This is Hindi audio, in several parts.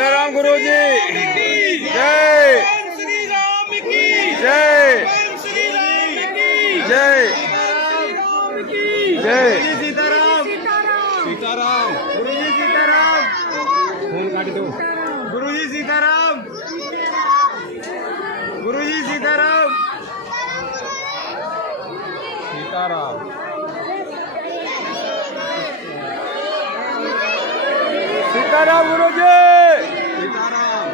सीताराम गुरु जी जय श्री राम की जय श्री राम की जय जय सीताराम सीताराम गुरु जी सीताराम फोन काट दो गुरु जी सीताराम गुरु जी सीताराम सीताराम सीताराम गुरु जी सीताराम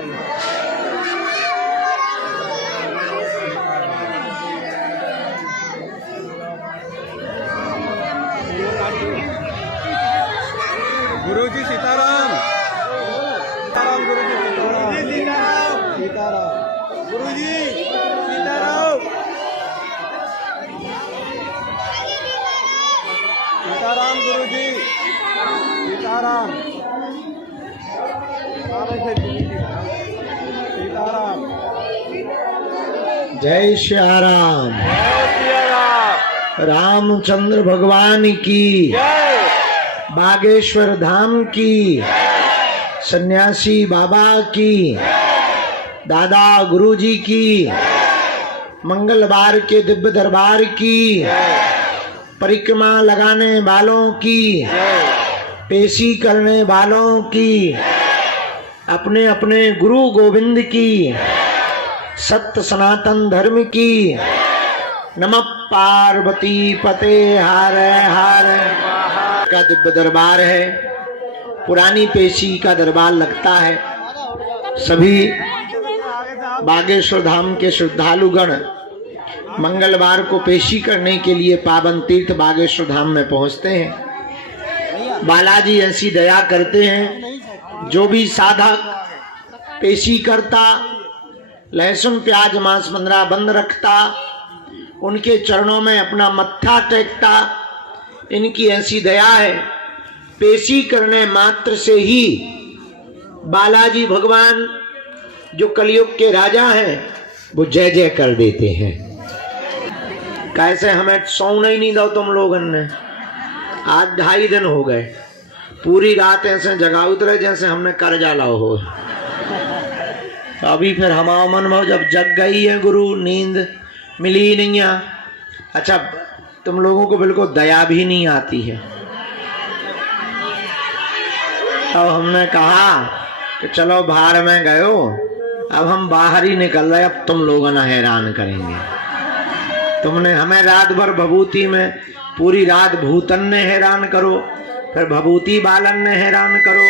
गुरु जी सीताराम सीताराम गुरु जी सीताराम सीताराम गुरु जी सीताराम सीताराम गुरु जी सीताराम सीताराम जय श्री राम। रामचंद्र भगवान की जय बागेश्वर धाम की सन्यासी बाबा की दादा गुरुजी की मंगलवार के दिव्य दरबार की परिक्रमा लगाने वालों की पेशी करने वालों की अपने अपने गुरु गोविंद की सत्य सनातन धर्म की नमः पार्वती पते हर हर का दिव्य दरबार है। पुरानी पेशी का दरबार लगता है। सभी बागेश्वर धाम के श्रद्धालुगण मंगलवार को पेशी करने के लिए पावन तीर्थ बागेश्वर धाम में पहुंचते हैं। बालाजी ऐसी दया करते हैं, जो भी साधक पेशी करता, लहसुन प्याज मांस 15 बंद रखता, उनके चरणों में अपना मत्था टेकता, इनकी ऐसी दया है, पेशी करने मात्र से ही बालाजी भगवान जो कलयुग के राजा हैं वो जय जय कर देते हैं। कैसे हमें सोना ही नहीं दो तुम लोगों ने। आज 2.5 दिन हो गए, पूरी रात ऐसे जगा उतरे जैसे हमने कर्जा लाओ हो। तो अभी फिर हमारा मन में जब जग गई है गुरु, नींद मिली ही नहीं है। अच्छा, तुम लोगों को बिल्कुल दया भी नहीं आती है। तो हमने कहा कि चलो बाहर में गयो, अब हम बाहर ही निकल रहे, अब तुम लोगों ने हैरान करेंगे। तुमने हमें रात भर भभूति में, पूरी रात भूतन ने हैरान करो, फिर भभूति बालन ने हैरान करो,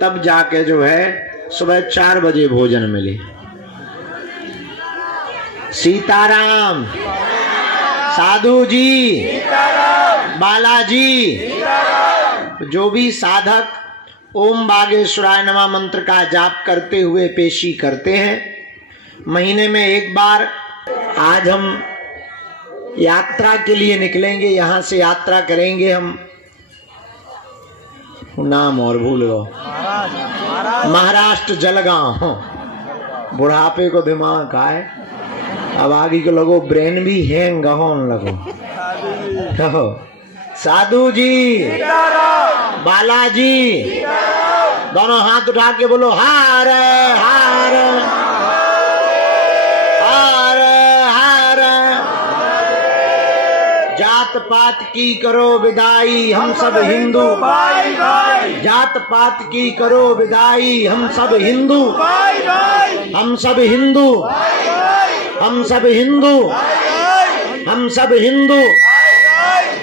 तब जाके जो है सुबह 4 बजे भोजन मिले। सीताराम साधु जी, बालाजी, जो भी साधक ओम बागेश्वराय नमः मंत्र का जाप करते हुए पेशी करते हैं, महीने में एक बार। आज हम यात्रा के लिए निकलेंगे, यहाँ से यात्रा करेंगे हम, नाम और भूल गो, महाराष्ट्र जलगांव। बुढ़ापे को दिमाग आए, अब आगे को लगो ब्रेन भी हैंग होने लगो। कहो साधु जी, बालाजी, दोनों हाथ उठा के बोलो हार हार हार हार। जात पात की करो विदाई, हम सब हिंदू भाई भाई। जात पात की करो विदाई, हम सब हिंदू भाई भाई। हम सब हिंदू, हम सब हिंदू, हम सब हिंदू,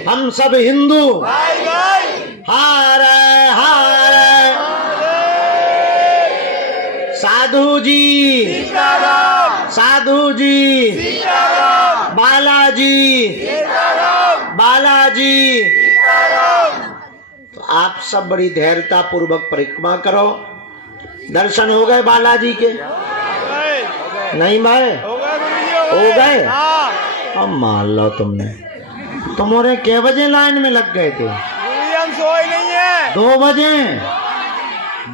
हम सब हिंदू। हार हार साधु जी, साधु जी, बालाजी, बालाजी। तो आप सब बड़ी धैर्यता पूर्वक परिक्रमा करो। दर्शन हो गए बालाजी के? नहीं भाई हो गए? अब मान लो तुमने, तुम्हारे क्या बजे लाइन में लग गए थे? हम सोए नहीं है। 2 बजे।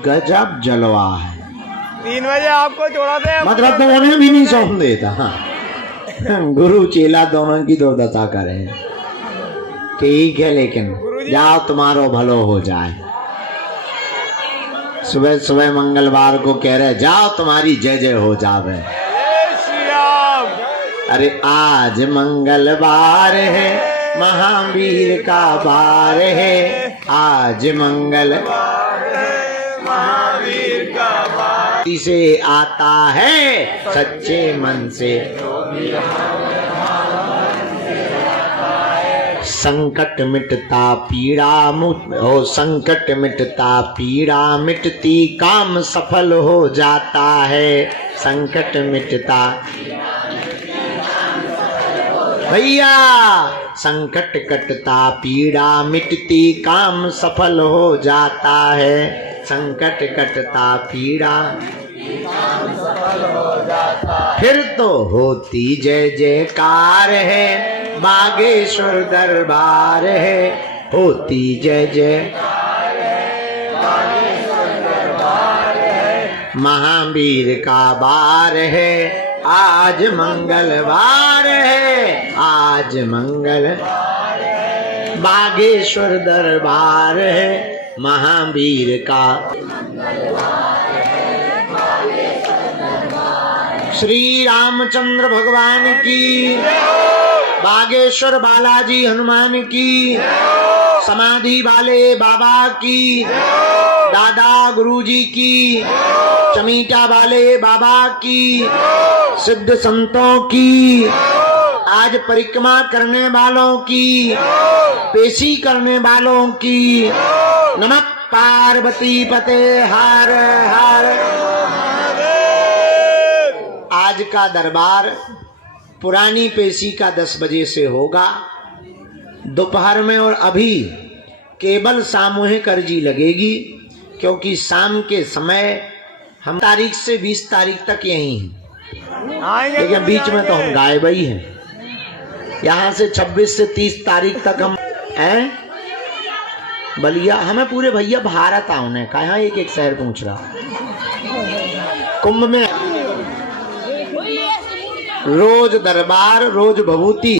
गजब जलवा है। 3 बजे आपको छोड़ा थे, मतलब तो उन्हें भी नहीं सौंप देता। हाँ। गुरु चेला दोनों की दुर्दशा करें। ठीक है, लेकिन जाओ तुम्हारो भलो हो जाए। सुबह सुबह मंगलवार को कह रहे जाओ तुम्हारी जय जय हो जावे। जय श्री राम। अरे आज मंगलवार है, महावीर का वार है। आज मंगलवार महावीर का वार से आता है, सच्चे मन से संकट मिटता पीड़ा हो, संकट मिटता पीड़ा मिटती, काम सफल हो जाता है। संकट मिटता भैया, संकट कटता पीड़ा मिटती, काम सफल हो जाता है। संकट कटता पीड़ा फिर तो होती जय जयकार है, बागेश्वर दरबार है। होती जय जयकार है, बागेश्वर दरबार है। महावीर का वार है, आज मंगलवार है। आज मंगलवार है, बागेश्वर दरबार है। महावीर का श्री रामचंद्र भगवान की, बागेश्वर बालाजी हनुमान की, समाधि वाले बाबा की, दादा गुरुजी की, चमीटा वाले बाबा की, सिद्ध संतों की, आज परिक्रमा करने वालों की, पेशी करने वालों की। नमः पार्वती पते हर हर। आज का दरबार पुरानी पेशी का 10 बजे से होगा दोपहर में, और अभी केवल सामूहिक अर्जी लगेगी, क्योंकि शाम के समय हम तारीख से 20 तारीख तक यहीं हैं, लेकिन बीच में तो हम गायब ही हैं। यहाँ से 26 से 30 तारीख तक हम हैं बलिया। हमें पूरे भैया भारत आने का, यहाँ एक एक शहर पूछ रहा। कुंभ में रोज दरबार, रोज भभूति।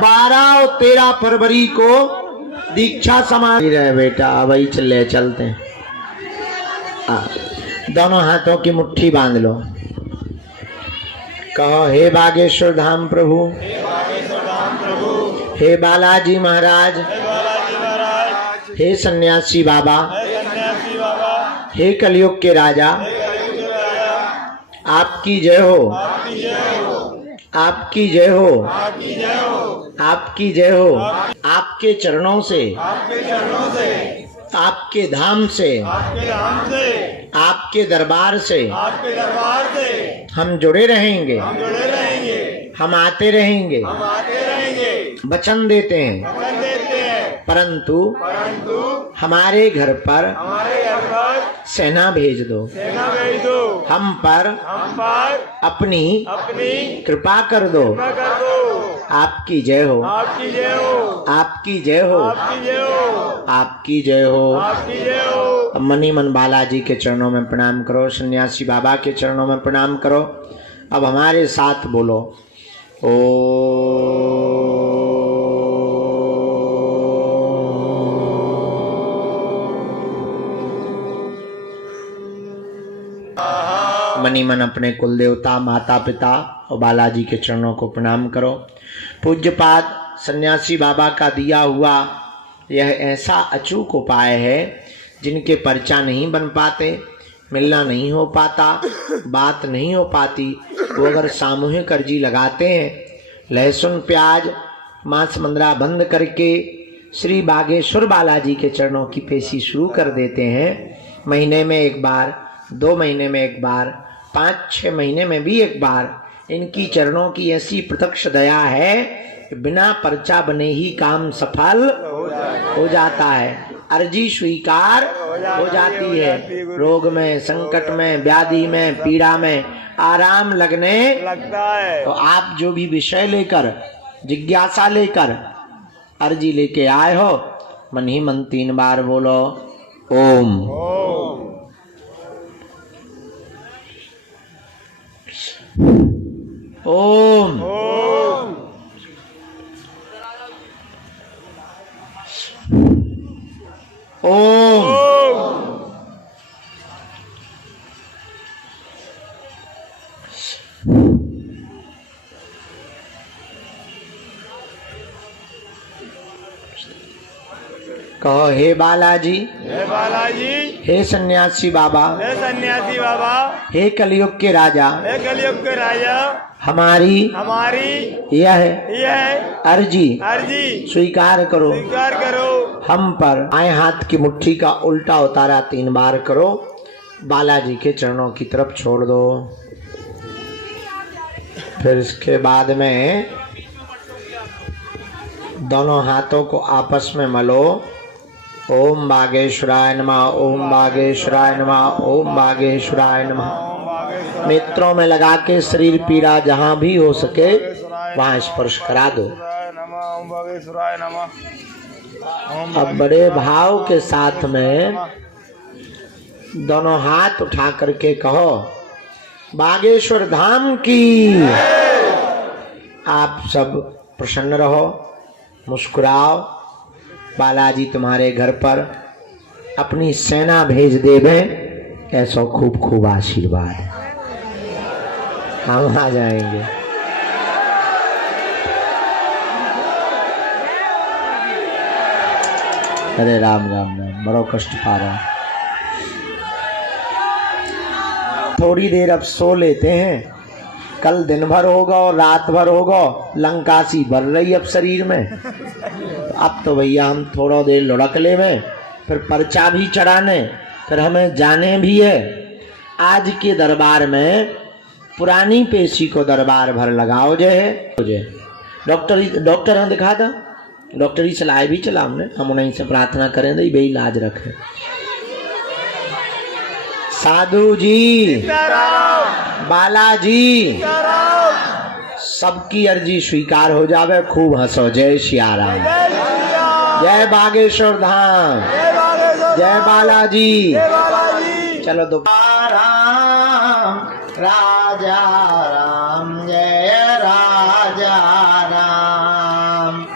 12 और 13 फरवरी को दीक्षा समाधि रहे बेटा। वही चलते हैं। दोनों हाथों की मुट्ठी बांध लो, कहो हे बागेश्वर धाम प्रभु, हे बालाजी महाराज, हे सन्यासी बाबा, हे कलयुग के राजा, आपकी जय हो, आपकी जय हो, आपकी जय हो। आपके चरणों से, आपके धाम से, आपके दरबार से हम जुड़े रहेंगे, हम आते रहेंगे, वचन देते हैं। परंतु हमारे घर पर सेना भेज दो, हम पर अपनी कृपा कर दो। आपकी जय हो, आपकी जय हो, आपकी जय हो, आपकी जय हो। मनी मन बालाजी के चरणों में प्रणाम करो, सन्यासी बाबा के चरणों में प्रणाम करो। अब हमारे साथ बोलो, ओ मनी मन अपने कुल देवता, माता पिता और बालाजी के चरणों को प्रणाम करो। पूज्यपाद सन्यासी बाबा का दिया हुआ यह ऐसा अचूक उपाय है, जिनके पर्चा नहीं बन पाते, मिलना नहीं हो पाता, बात नहीं हो पाती, वो अगर सामूहिक अर्जी लगाते हैं, लहसुन प्याज मांस मंद्रा बंद करके श्री बागेश्वर बालाजी के चरणों की पेशी शुरू कर देते हैं। महीने में एक बार, 2 महीने में एक बार, 5-6 महीने में भी एक बार, इनकी चरणों की ऐसी प्रत्यक्ष दया है कि बिना पर्चा बने ही काम सफल हो जाता है, अर्जी स्वीकार हो जाती है। रोग में, संकट में, व्याधि में, पीड़ा में आराम लगने लगता है। तो आप जो भी विषय लेकर, जिज्ञासा लेकर अर्जी लेके आए हो, मन ही मन 3 बार बोलो ओम। ओम ओम कहो हे बालाजी, हे बालाजी, हे सन्यासी बाबा, हे सन्यासी बाबा, हे कलयुग के राजा, हे कलयुग के राजा, हमारी यह अर्जी स्वीकार करो। हम पर बाएं हाथ की मुट्ठी का उल्टा उतारा 3 बार करो। बालाजी के चरणों की तरफ छोड़ दो। फिर इसके बाद में दोनों हाथों को आपस में मलो। ओम बागेश्वराय नमः, ओम बागेश्वराय नमः, ओम बागेश्वराय नमः। नेत्रों में लगा के शरीर पीड़ा जहाँ भी हो सके वहाँ स्पर्श करा दो। अब बड़े भाव के साथ में दोनों हाथ उठा करके कहो बागेश्वर धाम की। आप सब प्रसन्न रहो, मुस्कुराओ। बालाजी तुम्हारे घर पर अपनी सेना भेज देवे, ऐसा खूब खूब आशीर्वाद हम आ जाएंगे। अरे राम राम राम, बड़ा कष्ट पा रहा। थोड़ी देर अब सो लेते हैं, कल दिन भर होगा और रात भर होगा, लंकासी भर रही अब शरीर में। अब तो भैया हम थोड़ा देर लुढ़क ले में, फिर पर्चा भी चढ़ाने, फिर हमें जाने भी है। आज के दरबार में पुरानी पेशी को दरबार भर लगाओ जे डॉक्टर ने दिखा था, डॉक्टरी चलाए भी चला हमने, हम उन्हीं से प्रार्थना करें दे भाई इलाज रखे। साधु जी, बालाजी, सबकी अर्जी स्वीकार हो जावे। खूब हंसो। जय सिया राम, जय बागेश्वर धाम, जय बालाजी। चलो दो राम, राजा राम, जय राजा राम।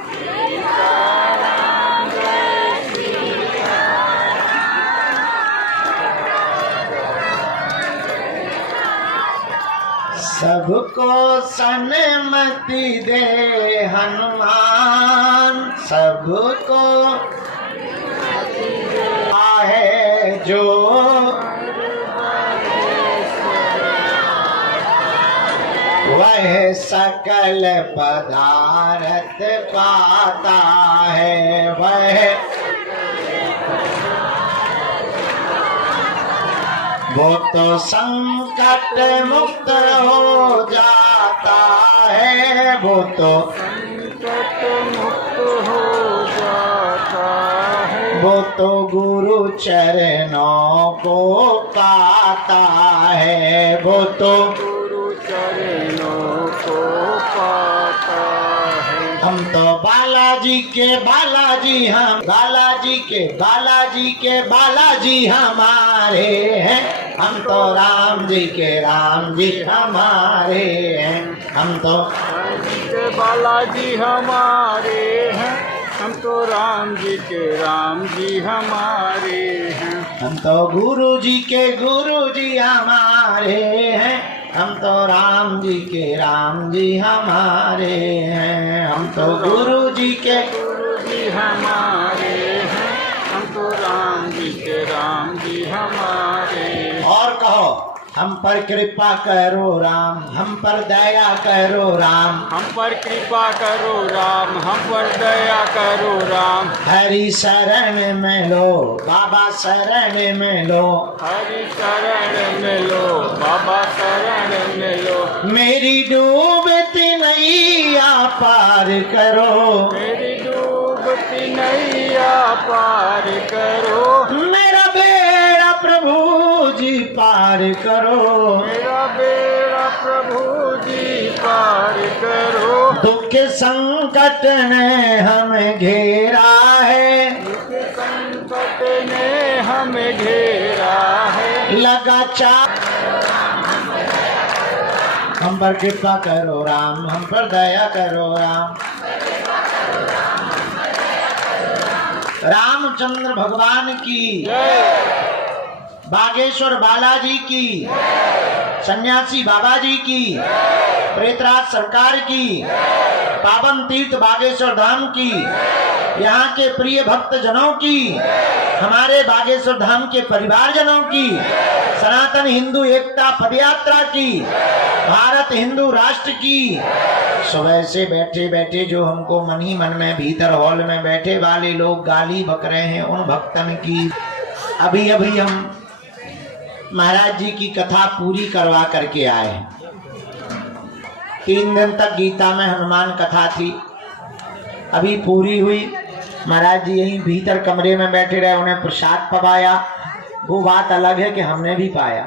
सबको सन्मति दे हनुमान, सबको आहे जो वह सकल पदार्थ पाता है। वो तो संकट मुक्त हो जाता है, वो तो संकट मुक्त हो जाता है, वो तो गुरु चरणों को पाता है, वो तो गुरु चरणों को पाता है। हम तो बालाजी के बालाजी, हम बालाजी के बालाजी के बालाजी हमारे हैं। हम तो राम जी के राम जी हमारे हैं। हम तो बालाजी हमारे हैं, हम तो राम जी के राम जी हमारे हैं। हम तो गुरु जी के गुरु जी हमारे हैं, हम तो राम जी के राम जी हमारे हैं। हम तो गुरु जी के गुरु जी हमारे हैं, हम तो राम जी के राम जी हमारे। और कहो हम पर कृपा करो राम, हम पर दया करो राम, हम पर कृपा करो राम, हम पर दया करो राम। हरि शरण में लो बाबा शरण में लो, हरि शरण में लो बाबा शरण में लो। मेरी डूबती नैया पार करो, मेरी डूबती नैया पार करो। मेरा बेड़ा प्रभु जी पार करो, मेरा बेड़ा प्रभु जी पार करो। दुख संकट ने हमें घेरा है, दुख संकट ने हमें घेरा है। लगा चाप हम पर कृपा करो राम, हम पर दया करो राम। रामचंद्र भगवान की, बागेश्वर बालाजी की, सन्यासी बाबा जी की, प्रेतराज सरकार की, पावन तीर्थ बागेश्वर धाम की, यहाँ के प्रिय भक्त जनों की, हमारे बागेश्वर धाम के परिवार जनों की, सनातन हिंदू एकता पदयात्रा की, भारत हिंदू राष्ट्र की। सुबह से बैठे बैठे जो हमको मन ही मन में भीतर हॉल में बैठे वाले लोग गाली बक रहे हैं, उन भक्तन की। अभी अभी हम महाराज जी की कथा पूरी करवा करके आए हैं। 3 दिन तक गीता में हनुमान कथा थी, अभी पूरी हुई। महाराज जी यहीं भीतर कमरे में बैठे रहे, उन्हें प्रसाद पवाया। वो बात अलग है कि हमने भी पाया।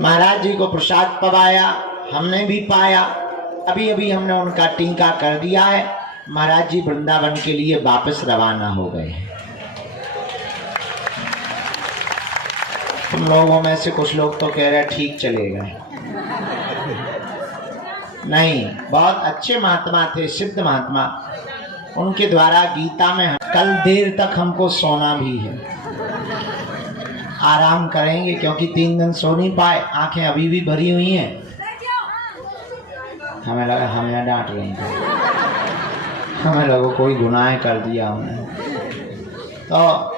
महाराज जी को प्रसाद पवाया, हमने भी पाया। अभी अभी हमने उनका टीका कर दिया है। महाराज जी वृंदावन के लिए वापस रवाना हो गए हैं। तुम लोगों में से कुछ लोग तो कह रहे ठीक चले गए। नहीं, बहुत अच्छे महात्मा थे, सिद्ध महात्मा। उनके द्वारा गीता में कल देर तक हमको सोना भी है। आराम करेंगे क्योंकि 3 दिन सो नहीं पाए, आंखें अभी भी भरी हुई हैं। हमें लगा हमें डांट रही थी, हमें लगा कोई गुनाह कर दिया हमने। तो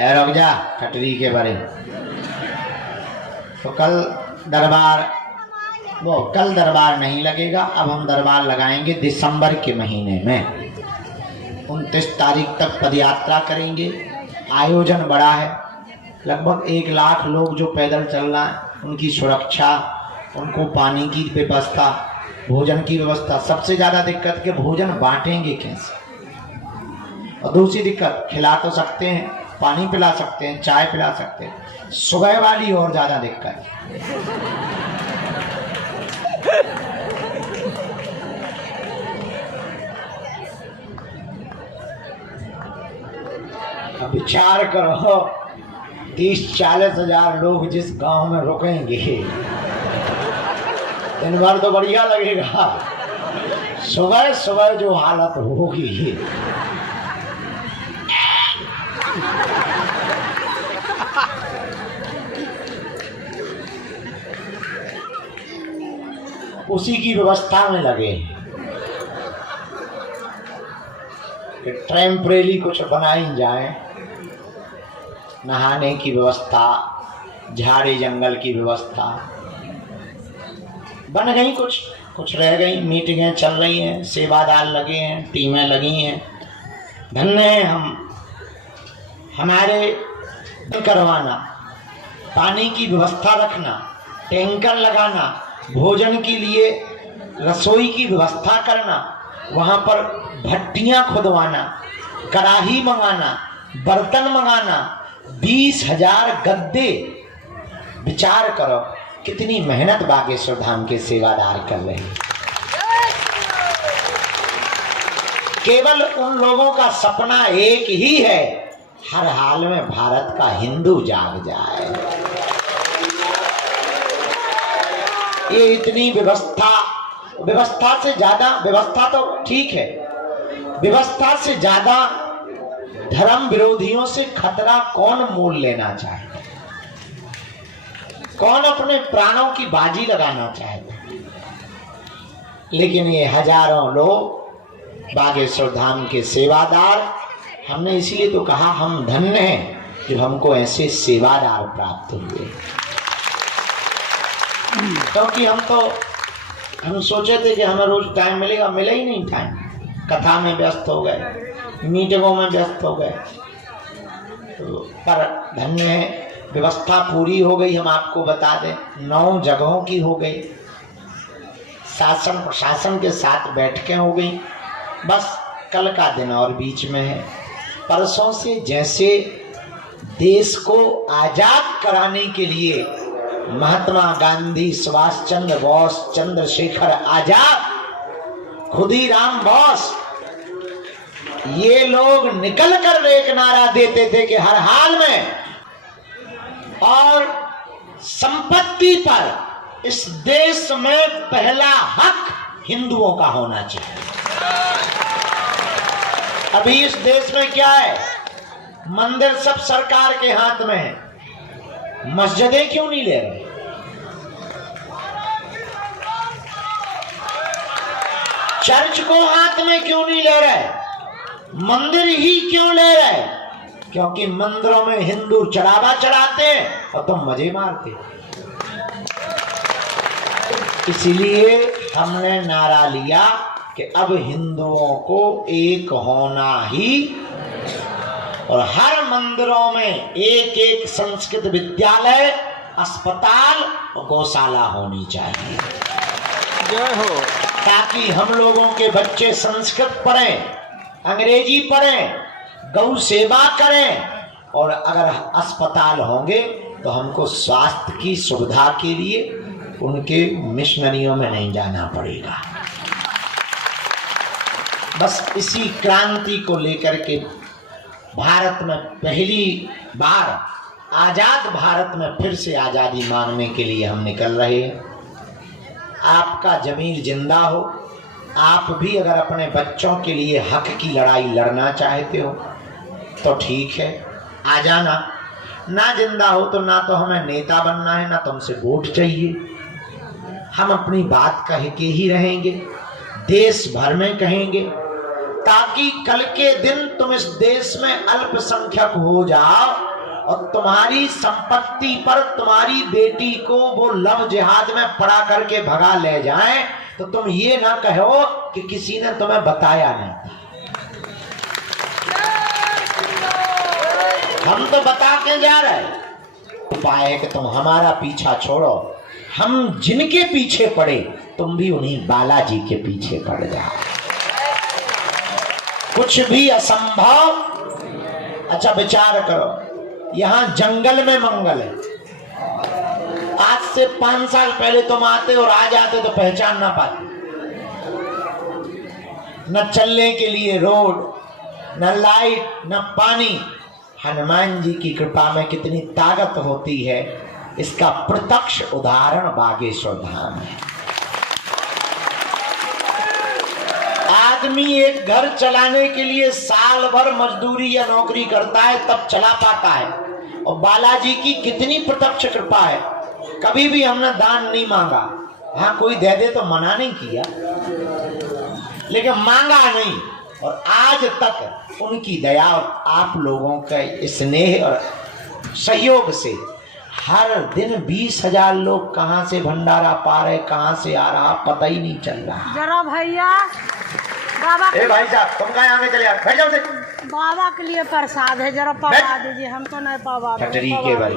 रुक जा कटरी के बारे। तो कल दरबार नहीं लगेगा। अब हम दरबार लगाएंगे दिसंबर के महीने में। 29 तारीख तक पदयात्रा करेंगे। आयोजन बड़ा है, लगभग 1 लाख लोग जो पैदल चल रहे हैं, उनकी सुरक्षा, उनको पानी की व्यवस्था, भोजन की व्यवस्था। सबसे ज़्यादा दिक्कत के भोजन बांटेंगे कैसे। और दूसरी दिक्कत, खिला तो सकते हैं, पानी पिला सकते हैं, चाय पिला सकते हैं, सुबह वाली और ज़्यादा दिक्कत। अब विचार करो, 30-40 हजार लोग जिस गांव में रुकेंगे, दिन भर तो बढ़िया लगेगा। सुबह सुबह जो हालत होगी, उसी की व्यवस्था में लगे कि टेम्परेरी कुछ बनाई जाए। नहाने की व्यवस्था, झाड़ी जंगल की व्यवस्था बन गई, कुछ रह गई। मीटिंगें चल रही हैं, सेवादार लगे हैं, टीमें लगी हैं। धन्य है हम। हमारे करवाना, पानी की व्यवस्था रखना, टैंकर लगाना, भोजन के लिए रसोई की व्यवस्था करना, वहाँ पर भट्टियाँ खुदवाना, कढ़ाई मंगाना, बर्तन मंगाना, 20,000 गद्दे। विचार करो कितनी मेहनत बागेश्वर धाम के सेवादार कर रहे हैं। केवल उन लोगों का सपना एक ही है, हर हाल में भारत का हिंदू जाग जाए। ये इतनी व्यवस्था से ज्यादा, व्यवस्था तो ठीक है, व्यवस्था से ज्यादा धर्म विरोधियों से खतरा कौन मोल लेना चाहे, कौन अपने प्राणों की बाजी लगाना चाहेगा। लेकिन ये हजारों लोग बागेश्वर धाम के सेवादार, हमने इसलिए तो कहा हम धन्य हैं जो हमको ऐसे सेवादार प्राप्त हुए। क्योंकि हम सोचे थे कि हमें रोज टाइम मिलेगा, मिला ही नहीं टाइम। कथा में व्यस्त हो गए, मीटिंगों में व्यस्त हो गए। तो पर धन्य है, व्यवस्था पूरी हो गई। हम आपको बता दें 9 जगहों की हो गई, शासन प्रशासन के साथ बैठकें हो गई। बस कल का दिन और बीच में है। परसों से जैसे देश को आजाद कराने के लिए महात्मा गांधी, सुभाष चंद्र बोस, चंद्रशेखर आजाद, खुदीराम बोस, ये लोग निकल कर एक नारा देते थे कि हर हाल में और संपत्ति पर इस देश में पहला हक हिंदुओं का होना चाहिए। अभी इस देश में क्या है, मंदिर सब सरकार के हाथ में है, मस्जिदें क्यों नहीं ले रहे? चर्च को हाथ में क्यों नहीं ले रहे, मंदिर ही क्यों ले रहे? क्योंकि मंदिरों में हिंदू चढ़ावा चढ़ाते हैं और तुम मजे मारते। इसलिए हमने नारा लिया कि अब हिंदुओं को एक होना ही, और हर मंदिरों में एक एक संस्कृत विद्यालय, अस्पताल और गौशाला होनी चाहिए। जय हो। ताकि हम लोगों के बच्चे संस्कृत पढ़ें, अंग्रेजी पढ़ें, गौ सेवा करें, और अगर अस्पताल होंगे तो हमको स्वास्थ्य की सुविधा के लिए उनके मिशनरियों में नहीं जाना पड़ेगा। बस इसी क्रांति को लेकर के भारत में पहली बार आजाद भारत में फिर से आजादी मांगने के लिए हम निकल रहे हैं। आपका जमीर जिंदा हो, आप भी अगर अपने बच्चों के लिए हक की लड़ाई लड़ना चाहते हो तो ठीक है, आ जाना। ना जिंदा हो तो ना तो हमें नेता बनना है, ना तुमसे वोट चाहिए। हम अपनी बात कह के ही रहेंगे, देश भर में कहेंगे, ताकि कल के दिन तुम इस देश में अल्पसंख्यक हो जाओ और तुम्हारी संपत्ति पर तुम्हारी बेटी को वो लव जिहाद में पड़ा करके भगा ले जाएं तो तुम ये ना कहो कि किसी ने तुम्हें बताया नहीं। हम तो बता के जा रहे, उपाय है कि तुम हमारा पीछा छोड़ो, हम जिनके पीछे पड़े तुम भी उन्हीं बालाजी के पीछे पड़ जाओ। कुछ भी असंभव। अच्छा विचार करो, यहाँ जंगल में मंगल है। आज से 5 साल पहले तुम आते और आ जाते तो पहचान ना पाते। न चलने के लिए रोड, न लाइट, न पानी। हनुमान जी की कृपा में कितनी ताकत होती है, इसका प्रत्यक्ष उदाहरण बागेश्वर धाम है। आदमी एक घर चलाने के लिए साल भर मजदूरी या नौकरी करता है तब चला पाता है, और बालाजी की कितनी प्रत्यक्ष कृपा है। कभी भी हमने दान नहीं मांगा, हाँ कोई दे दे तो मना नहीं किया, लेकिन मांगा नहीं। और आज तक उनकी दया और आप लोगों के स्नेह और सहयोग से हर दिन 20,000 लोग कहाँ से भंडारा पा रहे, कहाँ से आ रहा पता ही नहीं चल रहा। जरा भैया बाबा, ए भाई साहब तुम कहाँ आगे चले, बैठ जाओ। बाबा के लिए प्रसाद है, जरा पवा दीजिए, हम तो नहीं पवा। कटरी के भाई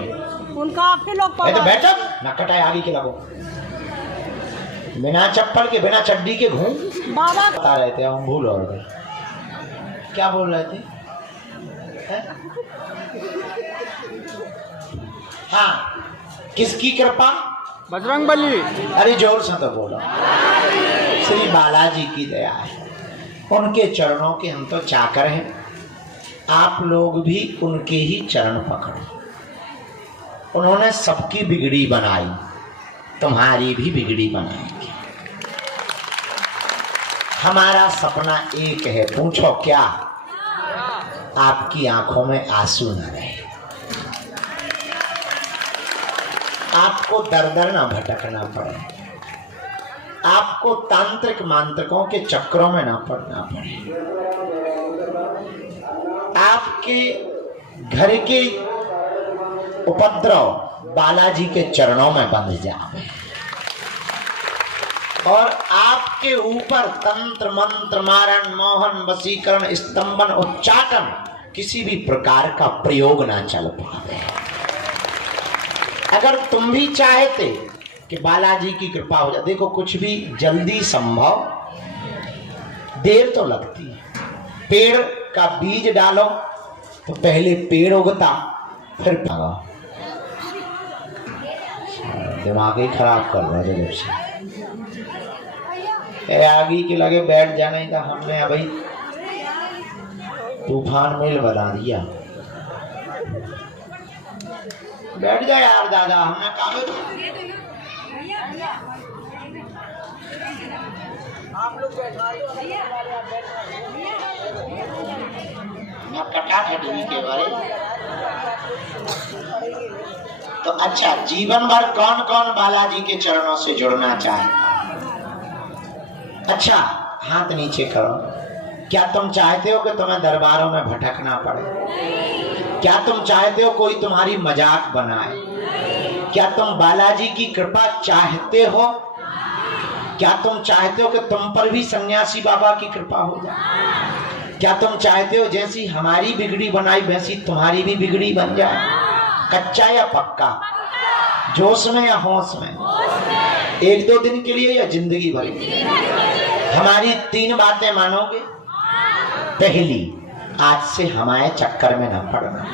उनका आप ही लोग तो बैठो ना, कटाए आगे के लगो, बिना चप्पल के बिना चड्डी के घूम बाबा बता रहे थे। हम भूल और गए, क्या बोल रहे थे? हाँ, किसकी कृपा? बजरंगबली। अरे जोर से तो बोलो। श्री बालाजी की दया है, उनके चरणों के हम तो चाकर हैं। आप लोग भी उनके ही चरण पकड़ो। उन्होंने सबकी बिगड़ी बनाई, तुम्हारी भी बिगड़ी बनाएंगे। हमारा सपना एक है, पूछो क्या? आपकी आंखों में आंसू न रहे, आपको दर दर न भटकना पड़े, आपको तांत्रिक मांत्रिकों के चक्रों में न पड़ना पड़े, आपके घर के उपद्रव बालाजी के चरणों में बंध जाए, और आपके ऊपर तंत्र मंत्र मारण मोहन वशीकरण स्तंभन उच्चाटन किसी भी प्रकार का प्रयोग ना चल पाए। अगर तुम भी चाहते कि बालाजी की कृपा हो जाए, देखो कुछ भी जल्दी संभव, देर तो लगती है। पेड़ का बीज डालो तो पहले पेड़ उगता, फिर लगाओ। दिमाग ही खराब कर रहा है जब से। आगे के लगे बैठ जाने का हमने अभी तूफान मेल बना दिया। बैठ जाए यार दादा, हमने कहा आप लोग के बारे। तो अच्छा, जीवन भर कौन कौन बालाजी के चरणों से जुड़ना चाहे? अच्छा, हाथ नीचे करो। क्या तुम चाहते हो कि तुम्हें दरबारों में भटकना पड़े? क्या तुम चाहते हो कोई तुम्हारी मजाक बनाए? क्या तुम बालाजी की कृपा चाहते हो? क्या तुम चाहते हो कि तुम पर भी सन्यासी बाबा की कृपा हो जाए? क्या तुम चाहते हो जैसी हमारी बिगड़ी बनाई वैसी तुम्हारी भी बिगड़ी बन जाए? कच्चा या पक्का? जोश में या होश में? एक दो दिन के लिए या जिंदगी भर के लिए? हमारी 3 बातें मानोगे? पहली, आज से हमारे चक्कर में न पड़ना।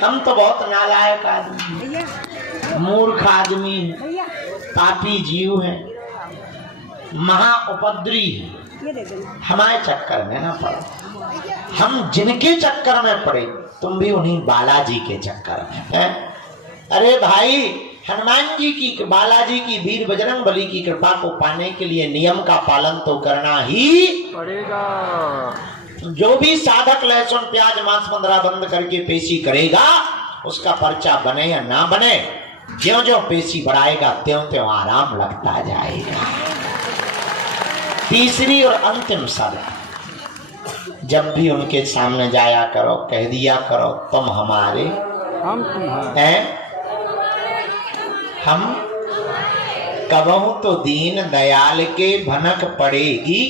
हम तो बहुत नालायक आदमी, मूर्ख आदमी, पापी जीव हैं, महा उपद्री हैं, हमारे चक्कर में न पड़ो। हम जिनके चक्कर में पड़े तुम भी उन्हीं बालाजी के चक्कर में हैं। अरे भाई, हनुमान जी की, बालाजी की, वीर बजरंग बली की कृपा को पाने के लिए नियम का पालन तो करना ही पड़ेगा। जो भी साधक लहसुन प्याज मांस मंदरा बंद करके पेशी करेगा, उसका पर्चा बने या ना बने, ज्यों ज्यों पेशी बढ़ाएगा त्यों त्यों आराम लगता जाएगा। तीसरी और अंतिम शर्त, जब भी उनके सामने जाया करो कह दिया करो तुम हमारे, हम तुम्हारे हैं। हम कबहू तो दीन दयाल के भनक पड़ेगी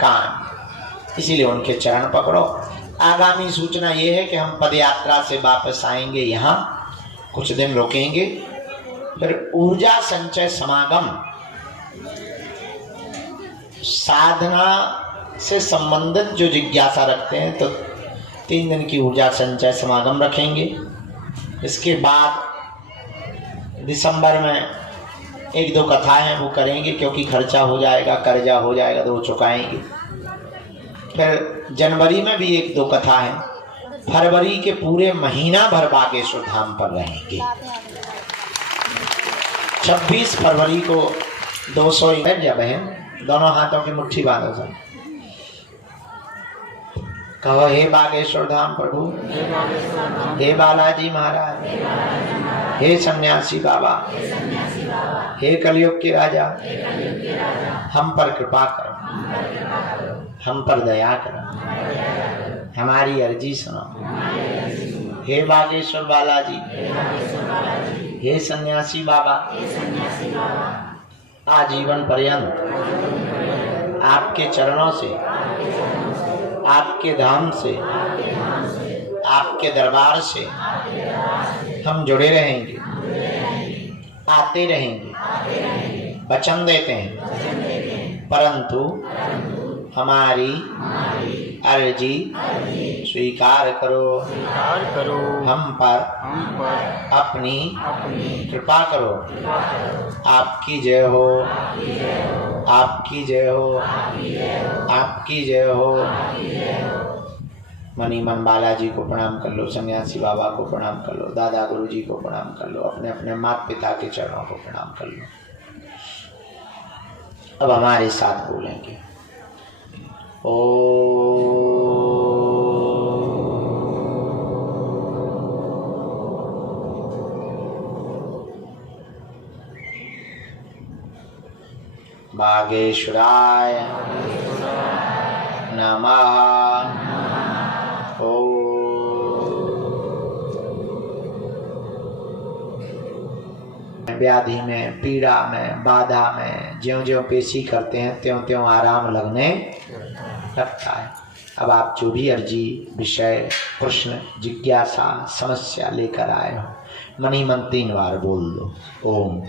कान। इसीलिए उनके चरण पकड़ो। आगामी सूचना ये है कि हम पदयात्रा से वापस आएंगे, यहाँ कुछ दिन रुकेंगे, फिर ऊर्जा संचय समागम, साधना से संबंधित जो जिज्ञासा रखते हैं तो 3 दिन की ऊर्जा संचय समागम रखेंगे। इसके बाद दिसंबर में 1-2 कथाएं हैं वो करेंगे, क्योंकि खर्चा हो जाएगा, कर्जा हो जाएगा तो वो चुकाएंगे। फिर जनवरी में भी 1-2 कथा है। फरवरी के पूरे महीना भर बागेश्वर धाम पर रहेंगे। 26 फरवरी को 200 जब है, दोनों हाथों की मुट्ठी बांधो सब, कहो हे बागेश्वर धाम प्रभु, हे बालाजी महाराज, हे सन्यासी बाबा, हे कलयुग के राजा, हम पर कृपा करो, हम पर दया करो, हमारी अर्जी सुनो। हे बागेश्वर बालाजी, हे सन्यासी बाबा, आजीवन पर्यंत आपके चरणों से, आपके धाम से, आपके दरबार से हम जुड़े रहेंगे, आते रहेंगे, वचन देते हैं, परंतु हमारी अर्जी स्वीकार करो, हम पर अपनी कृपा करो। आपकी जय हो, आपकी जय हो, आपकी जय हो। मनी मन बालाजी को प्रणाम कर लो, सन्यासी बाबा को प्रणाम कर लो, दादा गुरु जी को प्रणाम कर लो, अपने अपने माता पिता के चरणों को प्रणाम कर लो। अब हमारे साथ बोलेंगे, ओ बागेश्वराय नमः। व्याधि में, पीड़ा में, बाधा में ज्यों ज्यों पेशी करते हैं त्यों त्यों आराम लगने लगता है। अब आप जो भी अर्जी, विषय, प्रश्न, जिज्ञासा, समस्या लेकर आए हो, मन ही मन 3 बार बोल दो, ओम।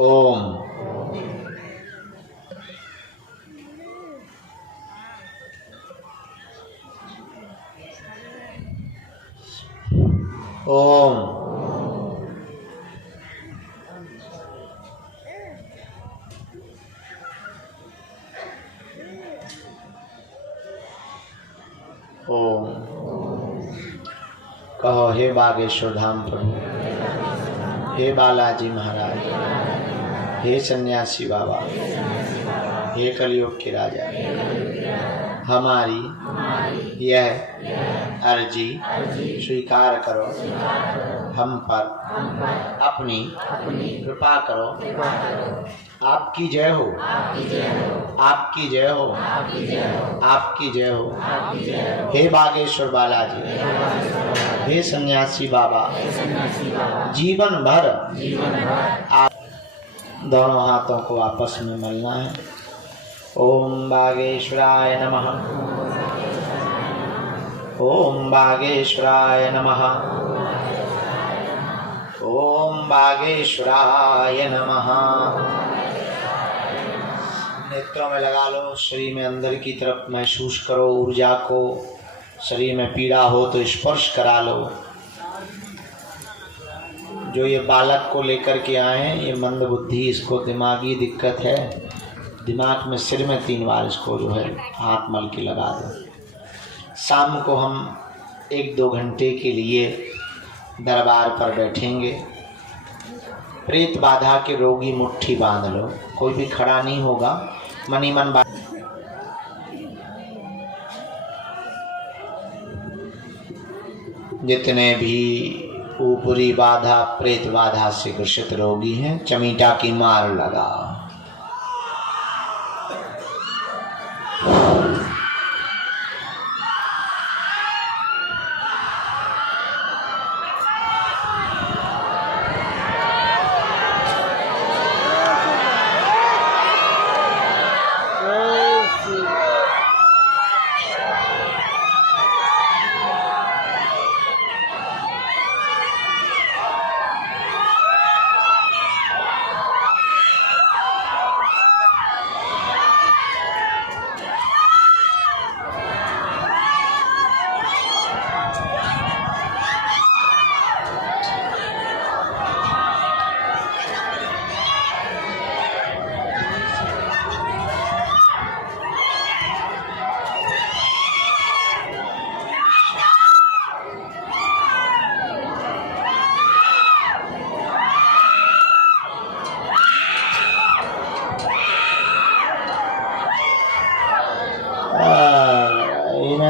ओम। ओम। ओम। कहो हे बागेश्वर धाम प्रभु, हे बालाजी महाराज, हे सन्यासी बाबा, हे कलयुग के राजा, हमारी यह अर्जी स्वीकार करो, हम पर अपनी कृपा करो। आपकी जय हो, आपकी जय हो, आपकी जय हो। हे बागेश्वर बालाजी, हे सन्यासी बाबा, जीवन भर आप दोनों हाथों को आपस में मलना है। ओम बागेश्वराय नमः, ओम बागेश्वराय नमः, ओम बागेश्वराय नमः। नेत्रों में लगा लो, शरीर में अंदर की तरफ महसूस करो ऊर्जा को। शरीर में पीड़ा हो तो स्पर्श करा लो। जो ये बालक को लेकर के आए हैं, ये मंद बुद्धि, इसको दिमागी दिक्कत है। दिमाग में, सिर में 3 बार इसको जो है हाथ मल के लगा दो। शाम को हम 1-2 घंटे के लिए दरबार पर बैठेंगे। प्रेत बाधा के रोगी मुट्ठी बांध लो, कोई भी खड़ा नहीं होगा, मनी मन बात। जितने भी ऊपरी बाधा, प्रेत बाधा से ग्रसित रोगी हैं, चमीटा की मार लगा।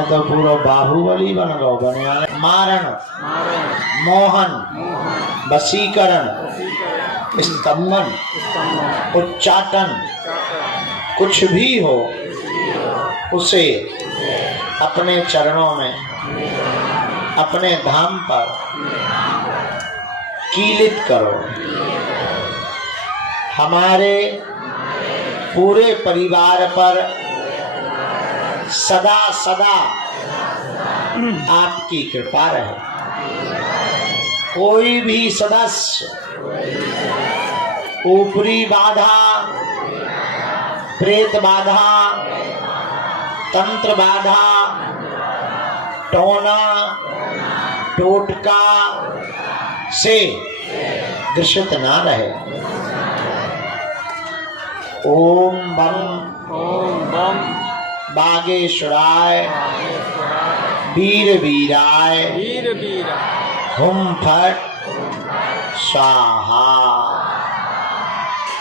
तो पूरा बाहुबली बन गो, बनिया मारण, मोहन, वशीकरण, स्तंभन, उच्चाटन, कुछ भी हो उसे अपने चरणों में, अपने धाम पर कीलित करो। हमारे पूरे परिवार पर सदा सदा आपकी कृपा रहे। कोई भी सदस्य ऊपरी बाधा, प्रेत बाधा, तंत्र बाधा, टोना टोटका से ग्रसित ना रहे। ओम बम बागेश्वराय वीर वीराय हुम फट स्वाहा।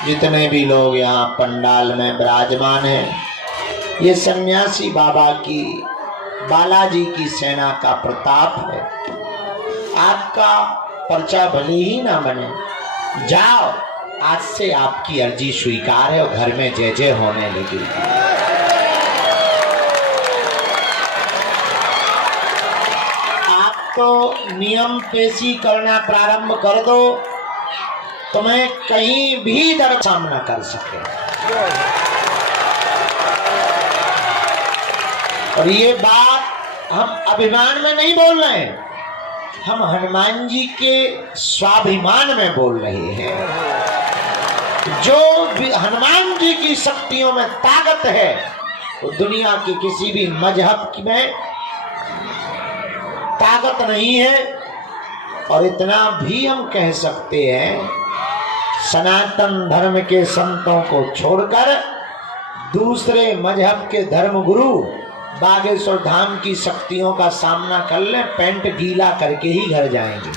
जितने भी लोग यहाँ पंडाल में विराजमान हैं, ये सन्यासी बाबा की, बालाजी की सेना का प्रताप है। आपका पर्चा भले ही ना बने, जाओ, आज से आपकी अर्जी स्वीकार है और घर में जय जय होने लगी। तो नियम पेशी करना प्रारंभ कर दो, तुम्हें कहीं भी डर सामना कर सके। और ये बात हम अभिमान में नहीं बोल रहे हैं, हम हनुमान जी के स्वाभिमान में बोल रहे हैं। जो हनुमान जी की शक्तियों में ताकत है, वो दुनिया के किसी भी मजहब में ताकत नहीं है। और इतना भी हम कह सकते हैं, सनातन धर्म के संतों को छोड़कर दूसरे मजहब के धर्म गुरु बागेश्वर धाम की शक्तियों का सामना कर लें, पैंट गीला करके ही घर जाएंगे।